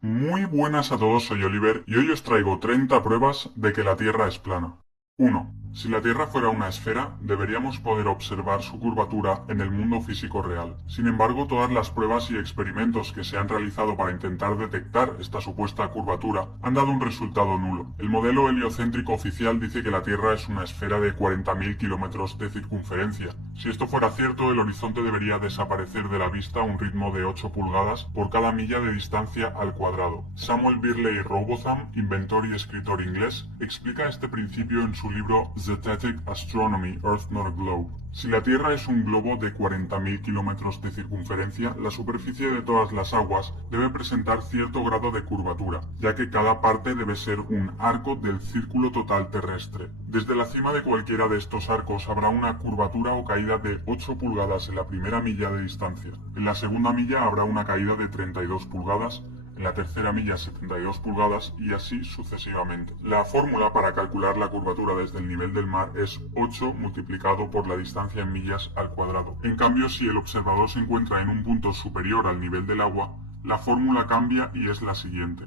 Muy buenas a todos, soy Oliver y hoy os traigo 30 pruebas de que la Tierra es plana. 1. Si la Tierra fuera una esfera, deberíamos poder observar su curvatura en el mundo físico real. Sin embargo, todas las pruebas y experimentos que se han realizado para intentar detectar esta supuesta curvatura han dado un resultado nulo. El modelo heliocéntrico oficial dice que la Tierra es una esfera de 40.000 kilómetros de circunferencia. Si esto fuera cierto, el horizonte debería desaparecer de la vista a un ritmo de 8 pulgadas por cada milla de distancia al cuadrado. Samuel Birley Robotham, inventor y escritor inglés, explica este principio en su libro Zetetic Astronomy, Earth Not a Globe. Si la Tierra es un globo de 40.000 kilómetros de circunferencia, la superficie de todas las aguas debe presentar cierto grado de curvatura, ya que cada parte debe ser un arco del círculo total terrestre. Desde la cima de cualquiera de estos arcos habrá una curvatura o caída de 8 pulgadas en la primera milla de distancia. En la segunda milla habrá una caída de 32 pulgadas, en la tercera milla 72 pulgadas y así sucesivamente. La fórmula para calcular la curvatura desde el nivel del mar es 8 multiplicado por la distancia en millas al cuadrado. En cambio, si el observador se encuentra en un punto superior al nivel del agua, la fórmula cambia y es la siguiente.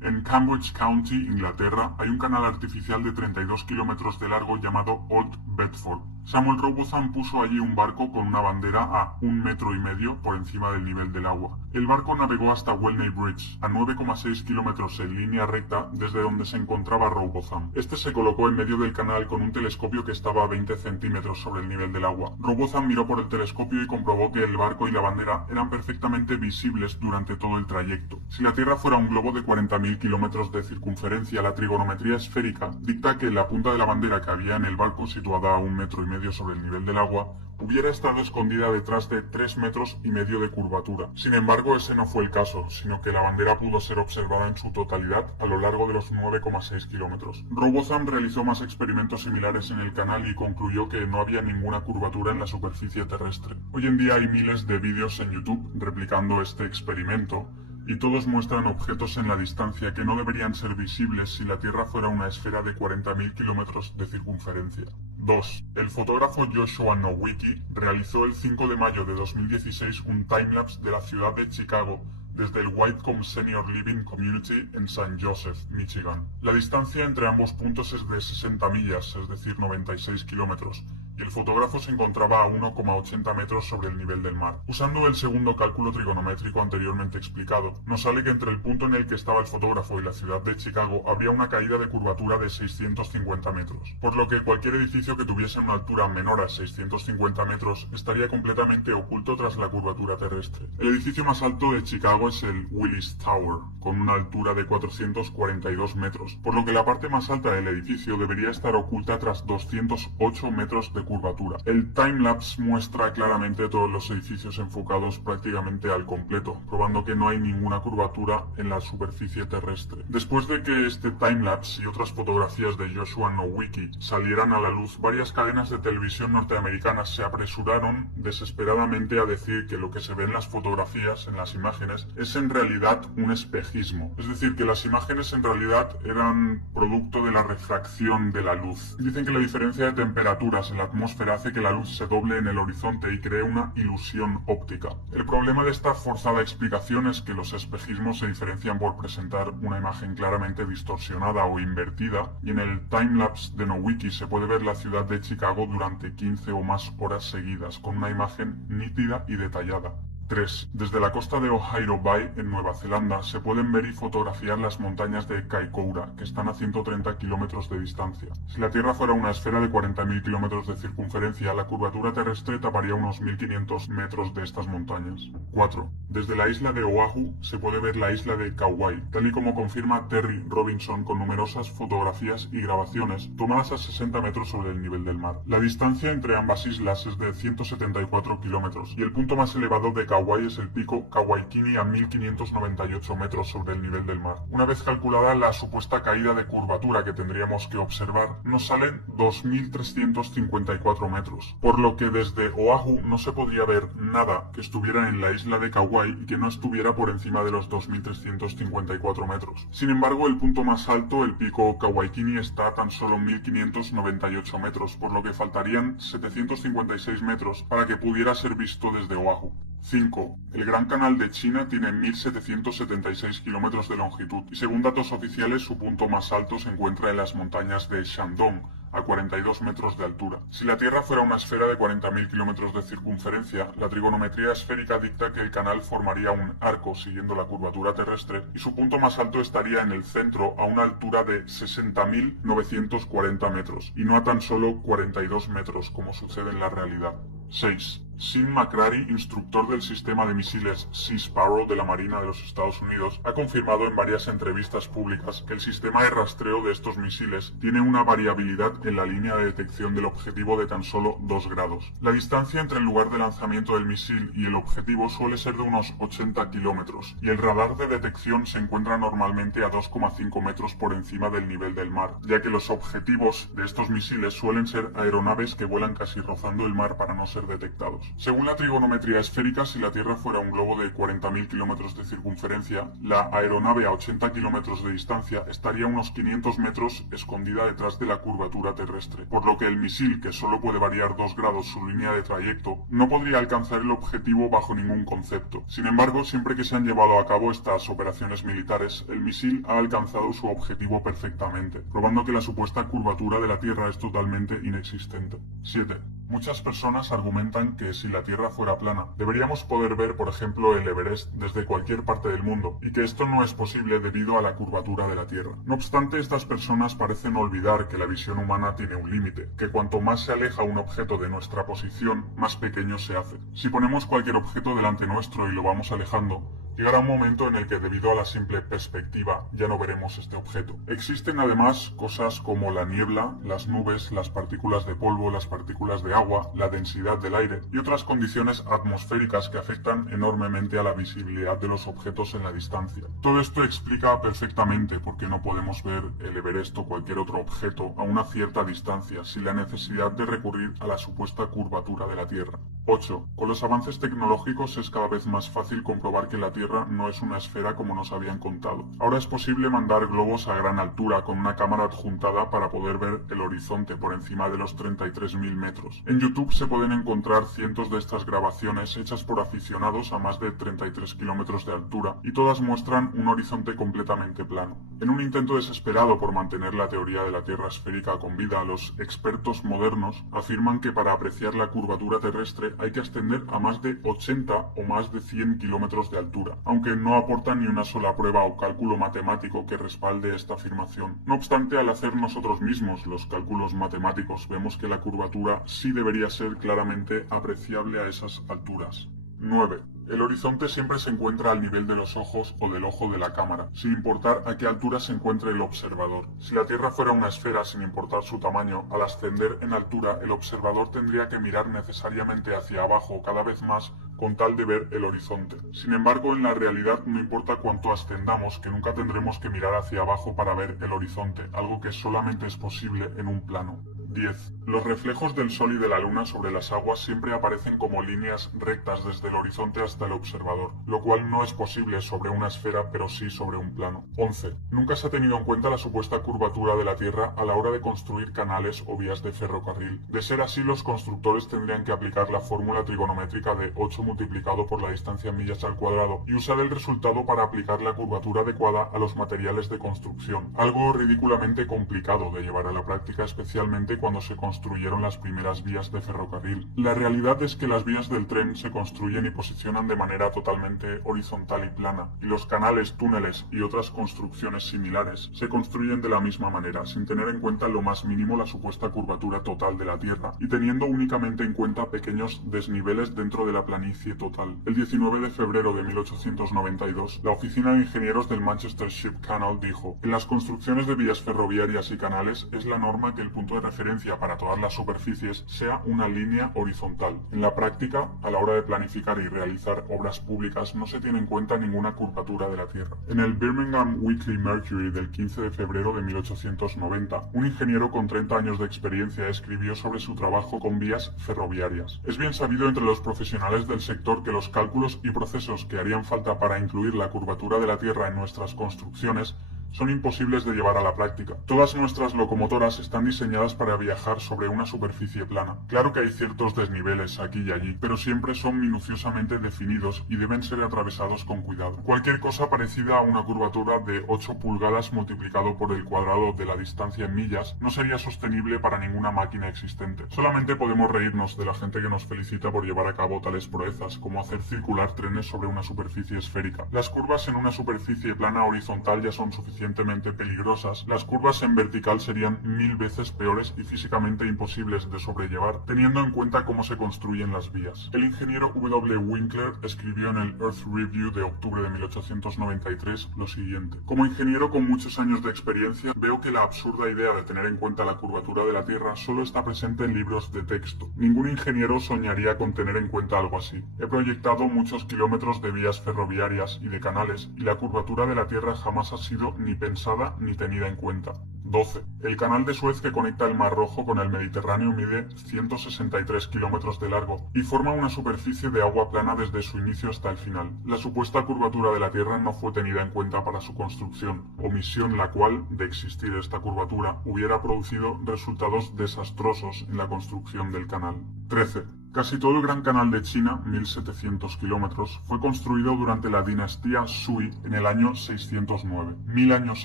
En Cambridge County, Inglaterra, hay un canal artificial de 32 kilómetros de largo llamado Old Bedford. Samuel Robotham puso allí un barco con una bandera a 1,5 metros por encima del nivel del agua. El barco navegó hasta Welney Bridge, a 9,6 kilómetros en línea recta desde donde se encontraba Robotham. Este se colocó en medio del canal con un telescopio que estaba a 20 centímetros sobre el nivel del agua. Robotham miró por el telescopio y comprobó que el barco y la bandera eran perfectamente visibles durante todo el trayecto. Si la Tierra fuera un globo de 40.000 kilómetros de circunferencia, la trigonometría esférica dicta que la punta de la bandera que había en el barco, situada a 1,5 metros sobre el nivel del agua, hubiera estado escondida detrás de 3,5 metros de curvatura. Sin embargo, ese no fue el caso, sino que la bandera pudo ser observada en su totalidad a lo largo de los 9,6 kilómetros. Robotham realizó más experimentos similares en el canal y concluyó que no había ninguna curvatura en la superficie terrestre. Hoy en día hay miles de vídeos en YouTube replicando este experimento, y todos muestran objetos en la distancia que no deberían ser visibles si la Tierra fuera una esfera de 40.000 kilómetros de circunferencia. 2. El fotógrafo Joshua Nowicki realizó el 5 de mayo de 2016 un timelapse de la ciudad de Chicago desde el Whitecomb Senior Living Community en St. Joseph, Michigan. La distancia entre ambos puntos es de 60 millas, es decir, 96 kilómetros, y el fotógrafo se encontraba a 1,80 metros sobre el nivel del mar. Usando el segundo cálculo trigonométrico anteriormente explicado, nos sale que entre el punto en el que estaba el fotógrafo y la ciudad de Chicago habría una caída de curvatura de 650 metros, por lo que cualquier edificio que tuviese una altura menor a 650 metros estaría completamente oculto tras la curvatura terrestre. El edificio más alto de Chicago es el Willis Tower, con una altura de 442 metros, por lo que la parte más alta del edificio debería estar oculta tras 208 metros de curvatura. El timelapse muestra claramente todos los edificios enfocados prácticamente al completo, probando que no hay ninguna curvatura en la superficie terrestre. Después de que este timelapse y otras fotografías de Joshua Nowicki salieran a la luz, varias cadenas de televisión norteamericanas se apresuraron desesperadamente a decir que lo que se ve en las fotografías, en las imágenes, es en realidad un espejismo. Es decir, que las imágenes en realidad eran producto de la refracción de la luz. Dicen que la diferencia de temperaturas en la atmósfera hace que la luz se doble en el horizonte y cree una ilusión óptica. El problema de esta forzada explicación es que los espejismos se diferencian por presentar una imagen claramente distorsionada o invertida, y en el timelapse de Nowicki se puede ver la ciudad de Chicago durante 15 o más horas seguidas, con una imagen nítida y detallada. 3. Desde la costa de Ohairo Bay, en Nueva Zelanda, se pueden ver y fotografiar las montañas de Kaikoura, que están a 130 kilómetros de distancia. Si la Tierra fuera una esfera de 40.000 kilómetros de circunferencia, la curvatura terrestre taparía unos 1.500 metros de estas montañas. 4. Desde la isla de Oahu se puede ver la isla de Kauai, tal y como confirma Terry Robinson con numerosas fotografías y grabaciones tomadas a 60 metros sobre el nivel del mar. La distancia entre ambas islas es de 174 kilómetros, y el punto más elevado de Kauai es el pico Kawaikini a 1.598 metros sobre el nivel del mar. Una vez calculada la supuesta caída de curvatura que tendríamos que observar, nos salen 2.354 metros, por lo que desde Oahu no se podría ver nada que estuviera en la isla de Kauai y que no estuviera por encima de los 2.354 metros. Sin embargo, el punto más alto, el pico Kawaikini, está a tan solo 1.598 metros, por lo que faltarían 756 metros para que pudiera ser visto desde Oahu. 5. El Gran Canal de China tiene 1.776 kilómetros de longitud y según datos oficiales su punto más alto se encuentra en las montañas de Shandong, a 42 metros de altura. Si la Tierra fuera una esfera de 40.000 kilómetros de circunferencia, la trigonometría esférica dicta que el canal formaría un arco siguiendo la curvatura terrestre y su punto más alto estaría en el centro a una altura de 60.940 metros y no a tan solo 42 metros como sucede en la realidad. 6. Sean McCrary, instructor del sistema de misiles Sea Sparrow de la Marina de los Estados Unidos, ha confirmado en varias entrevistas públicas que el sistema de rastreo de estos misiles tiene una variabilidad en la línea de detección del objetivo de tan solo 2 grados. La distancia entre el lugar de lanzamiento del misil y el objetivo suele ser de unos 80 kilómetros, y el radar de detección se encuentra normalmente a 2,5 metros por encima del nivel del mar, ya que los objetivos de estos misiles suelen ser aeronaves que vuelan casi rozando el mar para no ser detectados. Según la trigonometría esférica, si la Tierra fuera un globo de 40.000 kilómetros de circunferencia, la aeronave a 80 kilómetros de distancia estaría a unos 500 metros escondida detrás de la curvatura terrestre, por lo que el misil, que solo puede variar 2 grados su línea de trayecto, no podría alcanzar el objetivo bajo ningún concepto. Sin embargo, siempre que se han llevado a cabo estas operaciones militares, el misil ha alcanzado su objetivo perfectamente, probando que la supuesta curvatura de la Tierra es totalmente inexistente. 7. Muchas personas argumentan que si la Tierra fuera plana, deberíamos poder ver, por ejemplo, el Everest desde cualquier parte del mundo, y que esto no es posible debido a la curvatura de la Tierra. No obstante, estas personas parecen olvidar que la visión humana tiene un límite, que cuanto más se aleja un objeto de nuestra posición, más pequeño se hace. Si ponemos cualquier objeto delante nuestro y lo vamos alejando, llegará un momento en el que debido a la simple perspectiva ya no veremos este objeto. Existen además cosas como la niebla, las nubes, las partículas de polvo, las partículas de agua, la densidad del aire y otras condiciones atmosféricas que afectan enormemente a la visibilidad de los objetos en la distancia. Todo esto explica perfectamente por qué no podemos ver el Everest o cualquier otro objeto a una cierta distancia sin la necesidad de recurrir a la supuesta curvatura de la Tierra. 8. Con los avances tecnológicos es cada vez más fácil comprobar que la Tierra no es una esfera como nos habían contado. Ahora es posible mandar globos a gran altura con una cámara adjuntada para poder ver el horizonte por encima de los 33.000 metros. En YouTube se pueden encontrar cientos de estas grabaciones hechas por aficionados a más de 33 kilómetros de altura y todas muestran un horizonte completamente plano. En un intento desesperado por mantener la teoría de la Tierra esférica con vida, los expertos modernos afirman que para apreciar la curvatura terrestre hay que ascender a más de 80 o más de 100 kilómetros de altura, aunque no aportan ni una sola prueba o cálculo matemático que respalde esta afirmación. No obstante, al hacer nosotros mismos los cálculos matemáticos, vemos que la curvatura sí debería ser claramente apreciable a esas alturas. 9. El horizonte siempre se encuentra al nivel de los ojos o del ojo de la cámara, sin importar a qué altura se encuentre el observador. Si la Tierra fuera una esfera sin importar su tamaño, al ascender en altura el observador tendría que mirar necesariamente hacia abajo cada vez más con tal de ver el horizonte. Sin embargo, en la realidad no importa cuánto ascendamos, que nunca tendremos que mirar hacia abajo para ver el horizonte, algo que solamente es posible en un plano. 10. Los reflejos del Sol y de la Luna sobre las aguas siempre aparecen como líneas rectas desde el horizonte hasta el observador, lo cual no es posible sobre una esfera, pero sí sobre un plano. 11. Nunca se ha tenido en cuenta la supuesta curvatura de la Tierra a la hora de construir canales o vías de ferrocarril. De ser así, los constructores tendrían que aplicar la fórmula trigonométrica de 8 multiplicado por la distancia en millas al cuadrado y usar el resultado para aplicar la curvatura adecuada a los materiales de construcción, algo ridículamente complicado de llevar a la práctica, especialmente cuando se construyeron las primeras vías de ferrocarril. La realidad es que las vías del tren se construyen y posicionan de manera totalmente horizontal y plana, y los canales, túneles y otras construcciones similares se construyen de la misma manera, sin tener en cuenta lo más mínimo la supuesta curvatura total de la Tierra, y teniendo únicamente en cuenta pequeños desniveles dentro de la planicie total. El 19 de febrero de 1892, la Oficina de Ingenieros del Manchester Ship Canal dijo: en las construcciones de vías ferroviarias y canales es la norma que el punto de referencia para todas las superficies sea una línea horizontal. En la práctica, a la hora de planificar y realizar obras públicas, no se tiene en cuenta ninguna curvatura de la Tierra. En el Birmingham Weekly Mercury del 15 de febrero de 1890, un ingeniero con 30 años de experiencia escribió sobre su trabajo con vías ferroviarias. Es bien sabido entre los profesionales del sector que los cálculos y procesos que harían falta para incluir la curvatura de la Tierra en nuestras construcciones son imposibles de llevar a la práctica. Todas nuestras locomotoras están diseñadas para viajar sobre una superficie plana. Claro que hay ciertos desniveles aquí y allí, pero siempre son minuciosamente definidos y deben ser atravesados con cuidado. Cualquier cosa parecida a una curvatura de 8 pulgadas multiplicado por el cuadrado de la distancia en millas no sería sostenible para ninguna máquina existente. Solamente podemos reírnos de la gente que nos felicita por llevar a cabo tales proezas, como hacer circular trenes sobre una superficie esférica. Las curvas en una superficie plana horizontal ya son suficientemente peligrosas, las curvas en vertical serían 1000 veces peores y físicamente imposibles de sobrellevar, teniendo en cuenta cómo se construyen las vías. El ingeniero W. Winkler escribió en el Earth Review de octubre de 1893 lo siguiente: como ingeniero con muchos años de experiencia, veo que la absurda idea de tener en cuenta la curvatura de la Tierra solo está presente en libros de texto. Ningún ingeniero soñaría con tener en cuenta algo así. He proyectado muchos kilómetros de vías ferroviarias y de canales, y la curvatura de la Tierra jamás ha sido ni pensada ni tenida en cuenta. 12. El canal de Suez que conecta el Mar Rojo con el Mediterráneo mide 163 kilómetros de largo y forma una superficie de agua plana desde su inicio hasta el final. La supuesta curvatura de la Tierra no fue tenida en cuenta para su construcción, omisión la cual, de existir esta curvatura, hubiera producido resultados desastrosos en la construcción del canal. 13. Casi todo el Gran Canal de China, 1700 kilómetros, fue construido durante la dinastía Sui en el año 609, 1000 años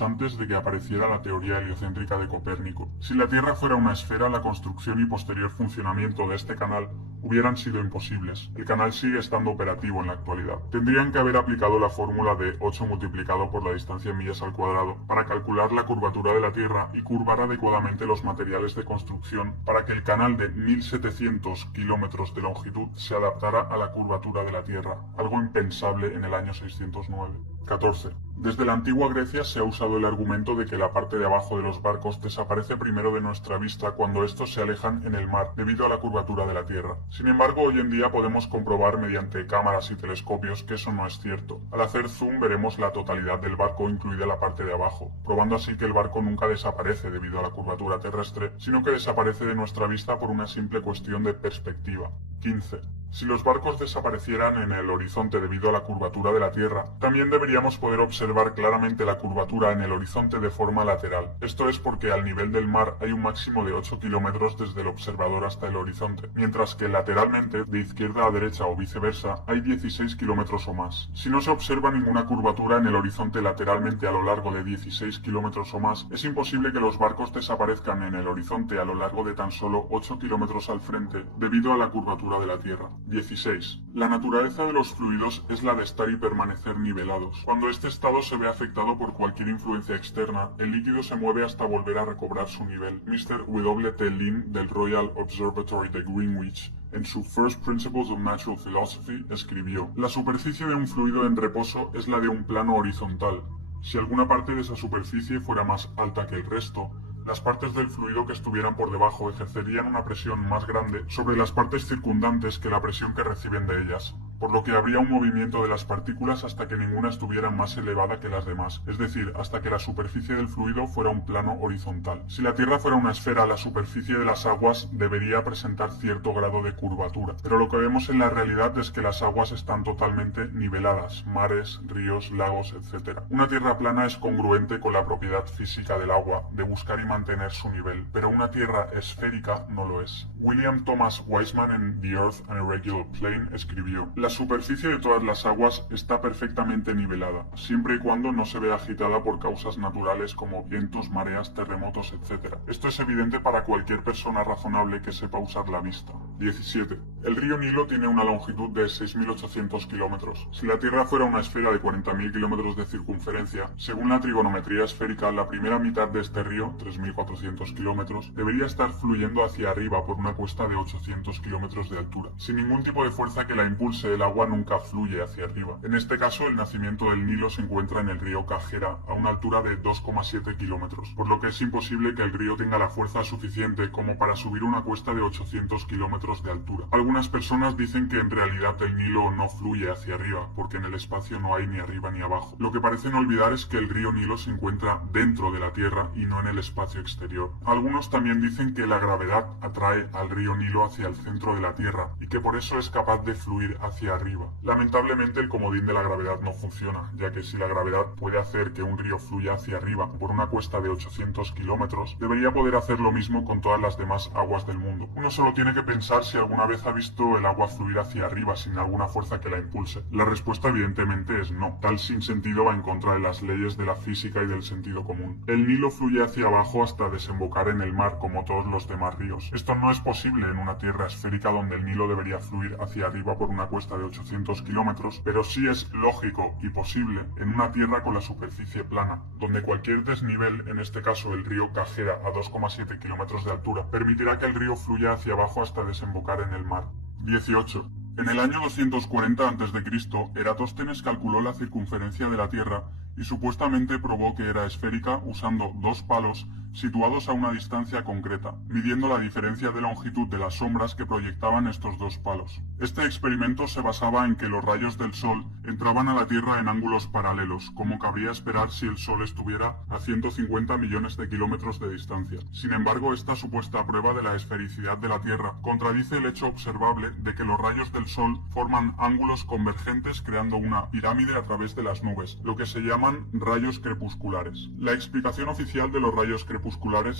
antes de que apareciera la teoría heliocéntrica de Copérnico. Si la Tierra fuera una esfera, la construcción y posterior funcionamiento de este canal hubieran sido imposibles. El canal sigue estando operativo en la actualidad. Tendrían que haber aplicado la fórmula de 8 multiplicado por la distancia en millas al cuadrado para calcular la curvatura de la Tierra y curvar adecuadamente los materiales de construcción para que el canal de 1700 kilómetros de longitud se adaptara a la curvatura de la Tierra, algo impensable en el año 609. 14. Desde la antigua Grecia se ha usado el argumento de que la parte de abajo de los barcos desaparece primero de nuestra vista cuando estos se alejan en el mar debido a la curvatura de la Tierra. Sin embargo, hoy en día podemos comprobar mediante cámaras y telescopios que eso no es cierto. Al hacer zoom veremos la totalidad del barco, incluida la parte de abajo, probando así que el barco nunca desaparece debido a la curvatura terrestre, sino que desaparece de nuestra vista por una simple cuestión de perspectiva. 15. Si los barcos desaparecieran en el horizonte debido a la curvatura de la Tierra, también deberíamos poder observar claramente la curvatura en el horizonte de forma lateral. Esto es porque al nivel del mar hay un máximo de 8 kilómetros desde el observador hasta el horizonte, mientras que lateralmente, de izquierda a derecha o viceversa, hay 16 kilómetros o más. Si no se observa ninguna curvatura en el horizonte lateralmente a lo largo de 16 kilómetros o más, es imposible que los barcos desaparezcan en el horizonte a lo largo de tan solo 8 kilómetros al frente debido a la curvatura de la Tierra. 16. La naturaleza de los fluidos es la de estar y permanecer nivelados. Cuando este estado se ve afectado por cualquier influencia externa, el líquido se mueve hasta volver a recobrar su nivel. Mr. W. T. Lin del Royal Observatory de Greenwich, en su First Principles of Natural Philosophy, escribió: la superficie de un fluido en reposo es la de un plano horizontal. Si alguna parte de esa superficie fuera más alta que el resto, las partes del fluido que estuvieran por debajo ejercerían una presión más grande sobre las partes circundantes que la presión que reciben de ellas, por lo que habría un movimiento de las partículas hasta que ninguna estuviera más elevada que las demás, es decir, hasta que la superficie del fluido fuera un plano horizontal. Si la Tierra fuera una esfera, la superficie de las aguas debería presentar cierto grado de curvatura, pero lo que vemos en la realidad es que las aguas están totalmente niveladas, mares, ríos, lagos, etc. Una Tierra plana es congruente con la propiedad física del agua, de buscar y mantener su nivel, pero una Tierra esférica no lo es. William Thomas Weisman en The Earth and Irregular Plane escribió: la superficie de todas las aguas está perfectamente nivelada, siempre y cuando no se vea agitada por causas naturales como vientos, mareas, terremotos, etc. Esto es evidente para cualquier persona razonable que sepa usar la vista. 17. El río Nilo tiene una longitud de 6.800 kilómetros. Si la Tierra fuera una esfera de 40.000 kilómetros de circunferencia, según la trigonometría esférica, la primera mitad de este río, 3.400 kilómetros, debería estar fluyendo hacia arriba por una cuesta de 800 kilómetros de altura. Sin ningún tipo de fuerza que la impulse, el agua nunca fluye hacia arriba. En este caso, el nacimiento del Nilo se encuentra en el río Cajera, a una altura de 2,7 kilómetros, por lo que es imposible que el río tenga la fuerza suficiente como para subir una cuesta de 800 kilómetros de altura. Algunas personas dicen que en realidad el Nilo no fluye hacia arriba, porque en el espacio no hay ni arriba ni abajo. Lo que parecen olvidar es que el río Nilo se encuentra dentro de la Tierra y no en el espacio exterior. Algunos también dicen que la gravedad atrae al río Nilo hacia el centro de la Tierra y que por eso es capaz de fluir hacia hacia arriba. Lamentablemente el comodín de la gravedad no funciona, ya que si la gravedad puede hacer que un río fluya hacia arriba por una cuesta de 800 kilómetros, debería poder hacer lo mismo con todas las demás aguas del mundo. Uno solo tiene que pensar si alguna vez ha visto el agua fluir hacia arriba sin alguna fuerza que la impulse. La respuesta evidentemente es no. Tal sinsentido va en contra de las leyes de la física y del sentido común. El Nilo fluye hacia abajo hasta desembocar en el mar como todos los demás ríos. Esto no es posible en una tierra esférica donde el Nilo debería fluir hacia arriba por una cuesta de 800 kilómetros, pero sí es lógico y posible en una tierra con la superficie plana, donde cualquier desnivel, en este caso el río Cajera a 2,7 kilómetros de altura, permitirá que el río fluya hacia abajo hasta desembocar en el mar. 18. En el año 240 a.C., Eratóstenes calculó la circunferencia de la Tierra y supuestamente probó que era esférica usando dos palos situados a una distancia concreta, midiendo la diferencia de longitud de las sombras que proyectaban estos dos palos. Este experimento se basaba en que los rayos del Sol entraban a la Tierra en ángulos paralelos, como cabría esperar si el Sol estuviera a 150 millones de kilómetros de distancia. Sin embargo, esta supuesta prueba de la esfericidad de la Tierra contradice el hecho observable de que los rayos del Sol forman ángulos convergentes creando una pirámide a través de las nubes, lo que se llaman rayos crepusculares. La explicación oficial de los rayos crepusculares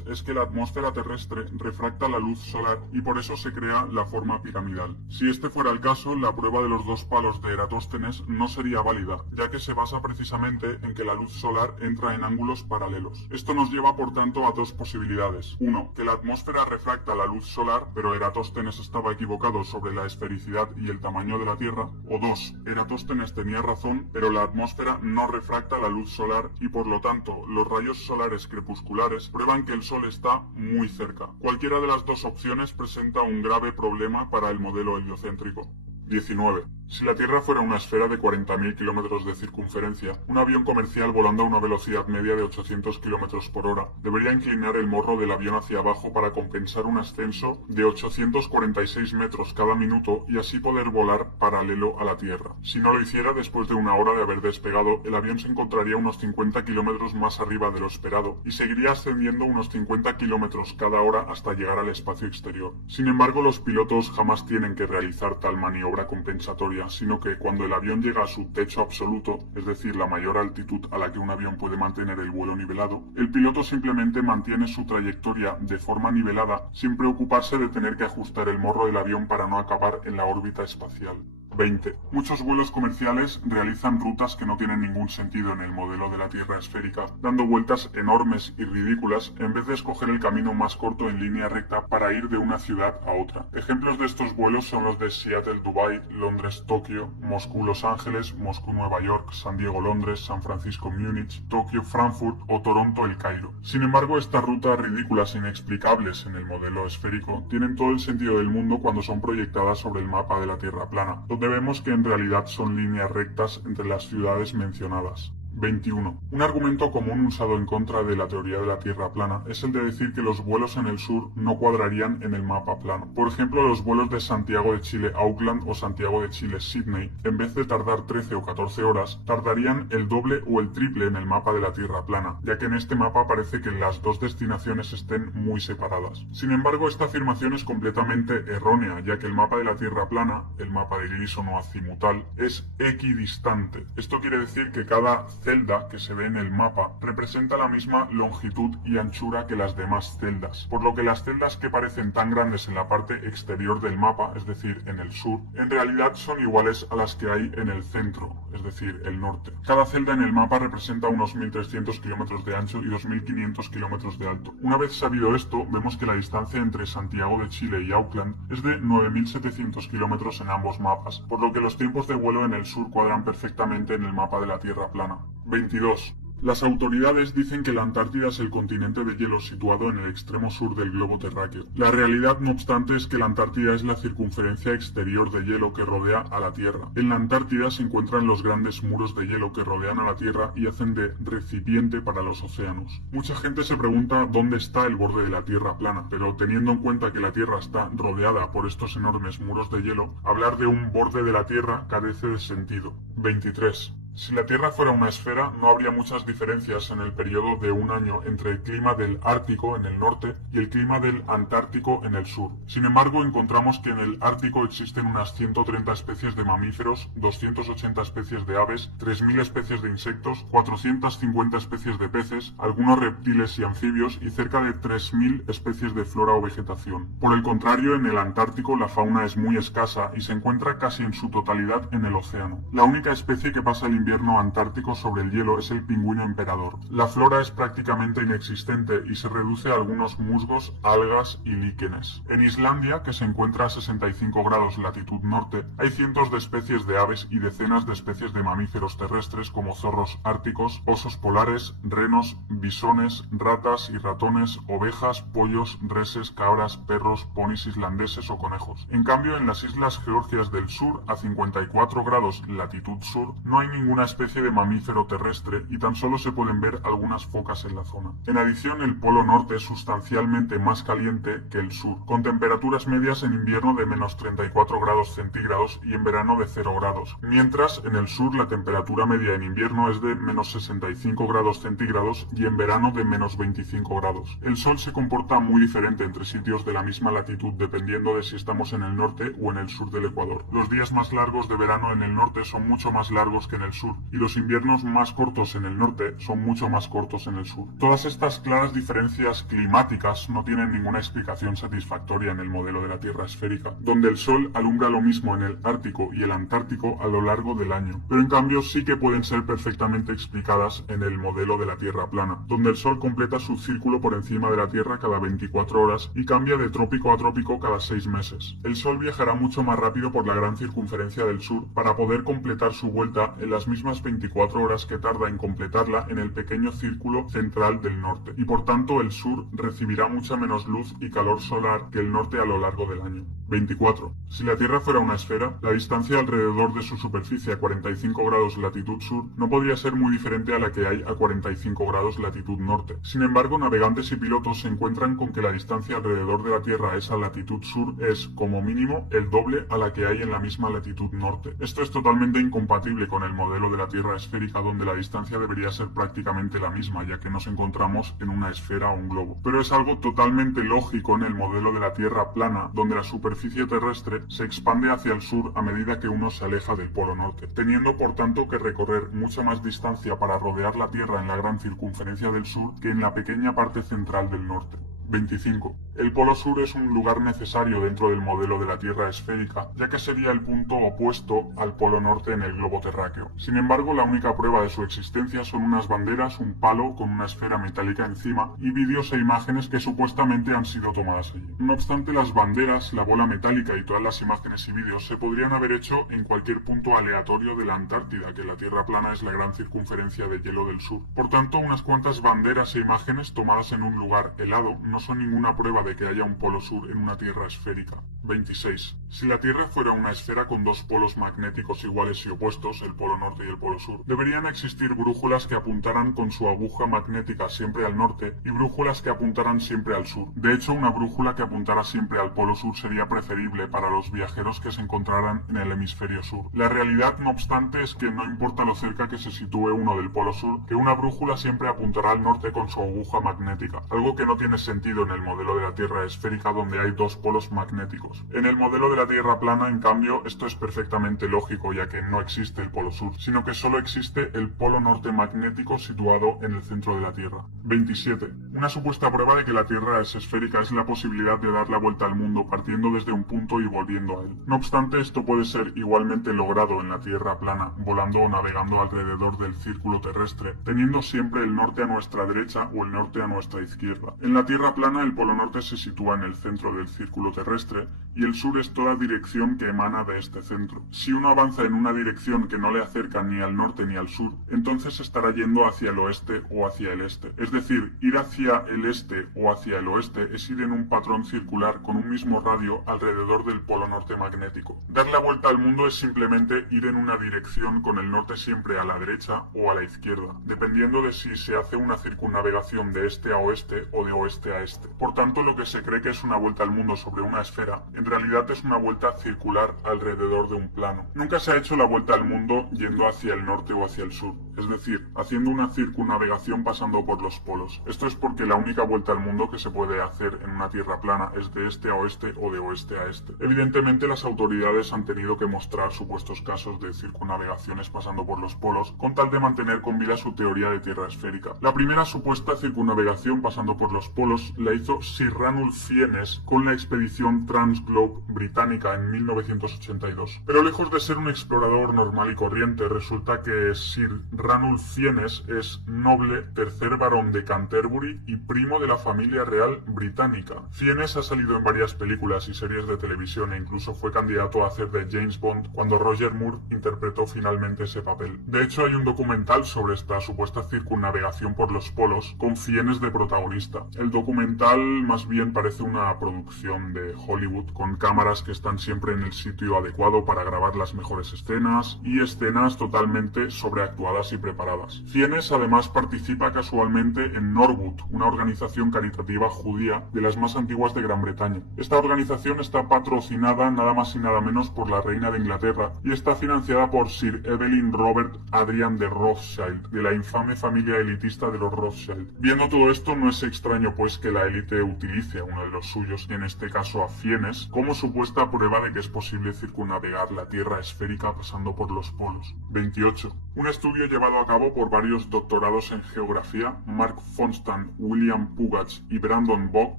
es que la atmósfera terrestre refracta la luz solar y por eso se crea la forma piramidal. Si este fuera el caso, la prueba de los dos palos de Eratóstenes no sería válida, ya que se basa precisamente en que la luz solar entra en ángulos paralelos. Esto nos lleva por tanto a dos posibilidades. 1. Que la atmósfera refracta la luz solar, pero Eratóstenes estaba equivocado sobre la esfericidad y el tamaño de la Tierra. O 2. Eratóstenes tenía razón, pero la atmósfera no refracta la luz solar y por lo tanto los rayos solares crepusculares prueban que el Sol está muy cerca. Cualquiera de las dos opciones presenta un grave problema para el modelo heliocéntrico. 19. Si la Tierra fuera una esfera de 40.000 kilómetros de circunferencia, un avión comercial volando a una velocidad media de 800 kilómetros por hora debería inclinar el morro del avión hacia abajo para compensar un ascenso de 846 metros cada minuto y así poder volar paralelo a la Tierra. Si no lo hiciera, después de una hora de haber despegado, el avión se encontraría unos 50 kilómetros más arriba de lo esperado y seguiría ascendiendo unos 50 kilómetros cada hora hasta llegar al espacio exterior. Sin embargo, los pilotos jamás tienen que realizar tal maniobra compensatoria, sino que cuando el avión llega a su techo absoluto, es decir, la mayor altitud a la que un avión puede mantener el vuelo nivelado, el piloto simplemente mantiene su trayectoria de forma nivelada sin preocuparse de tener que ajustar el morro del avión para no acabar en la órbita espacial. 20. Muchos vuelos comerciales realizan rutas que no tienen ningún sentido en el modelo de la Tierra esférica, dando vueltas enormes y ridículas en vez de escoger el camino más corto en línea recta para ir de una ciudad a otra. Ejemplos de estos vuelos son los de Seattle-Dubái, Londres-Tokio, Moscú-Los Ángeles, Moscú-Nueva York, San Diego-Londres, San Francisco-Múnich, Tokio-Frankfurt o Toronto-El Cairo. Sin embargo, estas rutas ridículas e inexplicables en el modelo esférico tienen todo el sentido del mundo cuando son proyectadas sobre el mapa de la Tierra plana, vemos que en realidad son líneas rectas entre las ciudades mencionadas. 21. Un argumento común usado en contra de la teoría de la Tierra plana es el de decir que los vuelos en el sur no cuadrarían en el mapa plano. Por ejemplo, los vuelos de Santiago de Chile a Auckland o Santiago de Chile Sydney, en vez de tardar 13 o 14 horas, tardarían el doble o el triple en el mapa de la Tierra plana, ya que en este mapa parece que las dos destinaciones estén muy separadas. Sin embargo, esta afirmación es completamente errónea, ya que el mapa de la Tierra plana, el mapa de Gleason o azimutal, es equidistante. Esto quiere decir que cada celda que se ve en el mapa representa la misma longitud y anchura que las demás celdas, por lo que las celdas que parecen tan grandes en la parte exterior del mapa, es decir, en el sur, en realidad son iguales a las que hay en el centro, es decir, el norte. Cada celda en el mapa representa unos 1.300 kilómetros de ancho y 2.500 kilómetros de alto. Una vez sabido esto, vemos que la distancia entre Santiago de Chile y Auckland es de 9.700 kilómetros en ambos mapas, por lo que los tiempos de vuelo en el sur cuadran perfectamente en el mapa de la Tierra plana. 22. Las autoridades dicen que la Antártida es el continente de hielo situado en el extremo sur del globo terráqueo. La realidad, no obstante, es que la Antártida es la circunferencia exterior de hielo que rodea a la Tierra. En la Antártida se encuentran los grandes muros de hielo que rodean a la Tierra y hacen de recipiente para los océanos. Mucha gente se pregunta dónde está el borde de la Tierra plana, pero teniendo en cuenta que la Tierra está rodeada por estos enormes muros de hielo, hablar de un borde de la Tierra carece de sentido. 23. Si la Tierra fuera una esfera, no habría muchas diferencias en el periodo de un año entre el clima del Ártico en el norte y el clima del Antártico en el sur. Sin embargo, encontramos que en el Ártico existen unas 130 especies de mamíferos, 280 especies de aves, 3000 especies de insectos, 450 especies de peces, algunos reptiles y anfibios y cerca de 3000 especies de flora o vegetación. Por el contrario, en el Antártico la fauna es muy escasa y se encuentra casi en su totalidad en el océano. La única especie que pasa el invierno antártico sobre el hielo es el pingüino emperador. La flora es prácticamente inexistente y se reduce a algunos musgos, algas y líquenes. En Islandia, que se encuentra a 65 grados latitud norte, hay cientos de especies de aves y decenas de especies de mamíferos terrestres como zorros árticos, osos polares, renos, bisones, ratas y ratones, ovejas, pollos, reses, cabras, perros, ponis islandeses o conejos. En cambio, en las islas Georgias del Sur, a 54 grados latitud sur, no hay ninguna especie de mamífero terrestre y tan solo se pueden ver algunas focas en la zona. En adición, el polo norte es sustancialmente más caliente que el sur, con temperaturas medias en invierno de menos 34 grados centígrados y en verano de 0 grados, mientras en el sur la temperatura media en invierno es de menos 65 grados centígrados y en verano de menos 25 grados. El sol se comporta muy diferente entre sitios de la misma latitud dependiendo de si estamos en el norte o en el sur del Ecuador. Los días más largos de verano en el norte son mucho más largos que en el sur y los inviernos más cortos en el norte son mucho más cortos en el sur. Todas estas claras diferencias climáticas no tienen ninguna explicación satisfactoria en el modelo de la Tierra esférica, donde el Sol alumbra lo mismo en el Ártico y el Antártico a lo largo del año, pero en cambio sí que pueden ser perfectamente explicadas en el modelo de la Tierra plana, donde el Sol completa su círculo por encima de la Tierra cada 24 horas y cambia de trópico a trópico cada 6 meses. El Sol viajará mucho más rápido por la gran circunferencia del sur para poder completar su vuelta en las mismas 24 horas que tarda en completarla en el pequeño círculo central del norte, y por tanto el sur recibirá mucha menos luz y calor solar que el norte a lo largo del año. 24. Si la Tierra fuera una esfera, la distancia alrededor de su superficie a 45 grados latitud sur no podría ser muy diferente a la que hay a 45 grados latitud norte. Sin embargo, navegantes y pilotos se encuentran con que la distancia alrededor de la Tierra a esa latitud sur es, como mínimo, el doble a la que hay en la misma latitud norte. Esto es totalmente incompatible con el modelo de la Tierra esférica, donde la distancia debería ser prácticamente la misma, ya que nos encontramos en una esfera o un globo. Pero es algo totalmente lógico en el modelo de la Tierra plana, donde la superficie terrestre se expande hacia el sur a medida que uno se aleja del polo norte, teniendo por tanto que recorrer mucha más distancia para rodear la Tierra en la gran circunferencia del sur que en la pequeña parte central del norte. 25. El polo sur es un lugar necesario dentro del modelo de la Tierra esférica, ya que sería el punto opuesto al polo norte en el globo terráqueo. Sin embargo, la única prueba de su existencia son unas banderas, un palo con una esfera metálica encima y vídeos e imágenes que supuestamente han sido tomadas allí. No obstante, las banderas, la bola metálica y todas las imágenes y vídeos se podrían haber hecho en cualquier punto aleatorio de la Antártida, que la Tierra plana es la gran circunferencia de hielo del sur. Por tanto, unas cuantas banderas e imágenes tomadas en un lugar helado no son ninguna prueba de que haya un polo sur en una Tierra esférica. 26. Si la Tierra fuera una esfera con dos polos magnéticos iguales y opuestos, el polo norte y el polo sur, deberían existir brújulas que apuntaran con su aguja magnética siempre al norte y brújulas que apuntaran siempre al sur. De hecho, una brújula que apuntara siempre al polo sur sería preferible para los viajeros que se encontraran en el hemisferio sur. La realidad, no obstante, es que no importa lo cerca que se sitúe uno del polo sur, que una brújula siempre apuntará al norte con su aguja magnética, algo que no tiene sentido en el modelo de la Tierra esférica donde hay dos polos magnéticos. En el modelo de la Tierra plana, en cambio, esto es perfectamente lógico, ya que no existe el polo sur, sino que solo existe el polo norte magnético situado en el centro de la Tierra. 27. Una supuesta prueba de que la Tierra es esférica es la posibilidad de dar la vuelta al mundo partiendo desde un punto y volviendo a él. No obstante, esto puede ser igualmente logrado en la Tierra plana, volando o navegando alrededor del círculo terrestre, teniendo siempre el norte a nuestra derecha o el norte a nuestra izquierda. En la Tierra plana, el polo norte se sitúa en el centro del círculo terrestre y el sur es toda dirección que emana de este centro. Si uno avanza en una dirección que no le acerca ni al norte ni al sur, entonces estará yendo hacia el oeste o hacia el este. Es decir, ir hacia el este o hacia el oeste es ir en un patrón circular con un mismo radio alrededor del polo norte magnético. Dar la vuelta al mundo es simplemente ir en una dirección con el norte siempre a la derecha o a la izquierda, dependiendo de si se hace una circunnavegación de este a oeste o de oeste a este. Por tanto, lo que se cree que es una vuelta al mundo sobre una esfera, En realidad es una vuelta circular alrededor de un plano. Nunca se ha hecho la vuelta al mundo yendo hacia el norte o hacia el sur, es decir, haciendo una circunnavegación pasando por los polos. Esto es porque la única vuelta al mundo que se puede hacer en una tierra plana es de este a oeste o de oeste a este. Evidentemente las autoridades han tenido que mostrar supuestos casos de circunnavegaciones pasando por los polos con tal de mantener con vida su teoría de tierra esférica. La primera supuesta circunnavegación pasando por los polos la hizo Sir Ranulph Fiennes con la expedición Transglobe británica en 1982. Pero lejos de ser un explorador normal y corriente, resulta que Sir Ranulph Fiennes es noble, tercer barón de Canterbury y primo de la familia real británica. Fiennes ha salido en varias películas y series de televisión e incluso fue candidato a hacer de James Bond cuando Roger Moore interpretó finalmente ese papel. De hecho, hay un documental sobre esta supuesta circunnavegación por los polos con Fiennes de protagonista. El documental más bien parece una producción de Hollywood con cámaras que están siempre en el sitio adecuado para grabar las mejores escenas y escenas totalmente sobreactuadas y preparadas. Fiennes además participa casualmente en Norwood, una organización caritativa judía de las más antiguas de Gran Bretaña. Esta organización está patrocinada nada más y nada menos por la reina de Inglaterra y está financiada por Sir Evelyn Robert Adrian de Rothschild, de la infame familia elitista de los Rothschild. Viendo todo esto, no es extraño pues que la élite utilice a uno de los suyos, y en este caso a Fiennes, como supuesta prueba de que es posible circunnavegar la Tierra esférica pasando por los polos. 28. Un estudio llevado a cabo por varios doctorados en geografía, Mark Fonstan, William Pugach y Brandon Bogg,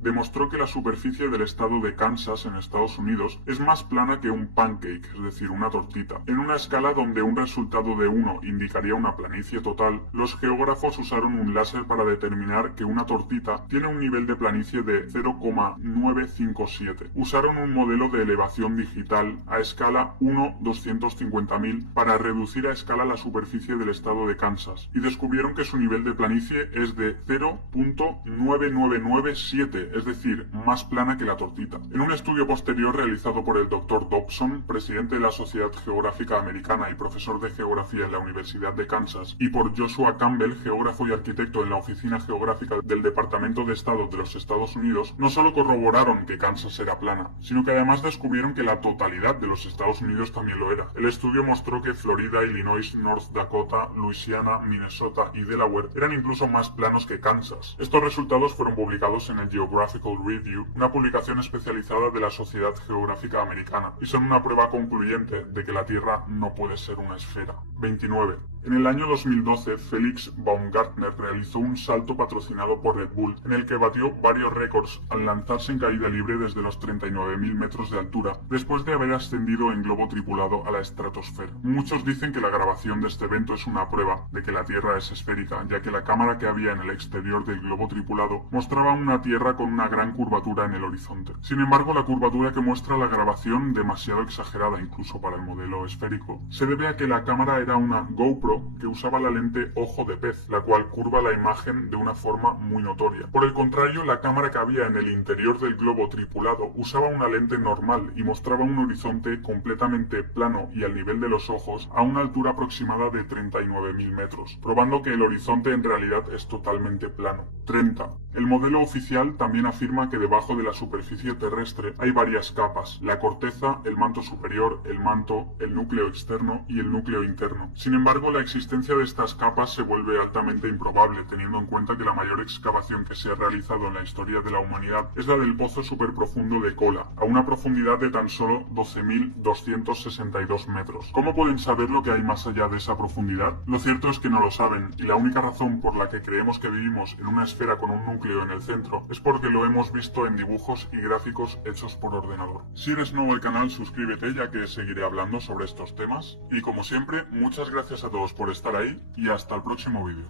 demostró que la superficie del estado de Kansas en Estados Unidos es más plana que un pancake, es decir, una tortita. En una escala donde un resultado de 1 indicaría una planicie total, los geógrafos usaron un láser para determinar que una tortita tiene un nivel de planicie de 0,957. Usaron un modelo de elevación digital a escala 1/250.000 para reducir a escala la superficie del estado de Kansas y descubrieron que su nivel de planicie es de 0,9997, es decir, más plana que la tortita. En un estudio posterior realizado por el Dr. Dobson, presidente de la Sociedad Geográfica Americana y profesor de geografía en la Universidad de Kansas, y por Joshua Campbell, geógrafo y arquitecto en la Oficina Geográfica del Departamento de Estado de los Estados Unidos, no solo corroboraron que Kansas era plana, sino que además descubrieron que la totalidad de los Estados Unidos también lo era. El estudio mostró que Florida, Illinois, North Dakota, Luisiana, Minnesota y Delaware eran incluso más planos que Kansas. Estos resultados fueron publicados en el Geographical Review, una publicación especializada de la Sociedad Geográfica Americana, y son una prueba concluyente de que la Tierra no puede ser una esfera. 29. En el año 2012, Felix Baumgartner realizó un salto patrocinado por Red Bull, en el que batió varios récords al lanzarse en caída libre desde los 39.000 metros de altura, después de haber ascendido en globo tripulado a la estratosfera. Muchos dicen que la grabación de este evento es una prueba de que la Tierra es esférica, ya que la cámara que había en el exterior del globo tripulado mostraba una Tierra con una gran curvatura en el horizonte. Sin embargo, la curvatura que muestra la grabación, demasiado exagerada incluso para el modelo esférico, se debe a que la cámara era una GoPro que usaba la lente ojo de pez, la cual curva la imagen de una forma muy notoria. Por el contrario, la cámara que había en el interior del globo tripulado usaba una lente normal y mostraba un horizonte completamente plano y al nivel de los ojos a una altura aproximada de 39.000 metros, probando que el horizonte en realidad es totalmente plano. 30. El modelo oficial también afirma que debajo de la superficie terrestre hay varias capas: la corteza, el manto superior, el manto, el núcleo externo y el núcleo interno. Sin embargo, la existencia de estas capas se vuelve altamente improbable, teniendo en cuenta que la mayor excavación que se ha realizado en la historia de la humanidad es la del pozo superprofundo de Kola, a una profundidad de tan solo 12.262 metros. ¿Cómo pueden saber lo que hay más allá de esa profundidad? Lo cierto es que no lo saben, y la única razón por la que creemos que vivimos en una esfera con un núcleo en el centro es porque lo hemos visto en dibujos y gráficos hechos por ordenador. Si eres nuevo al canal, suscríbete, ya que seguiré hablando sobre estos temas, y como siempre, muchas gracias a todos por estar ahí y hasta el próximo vídeo.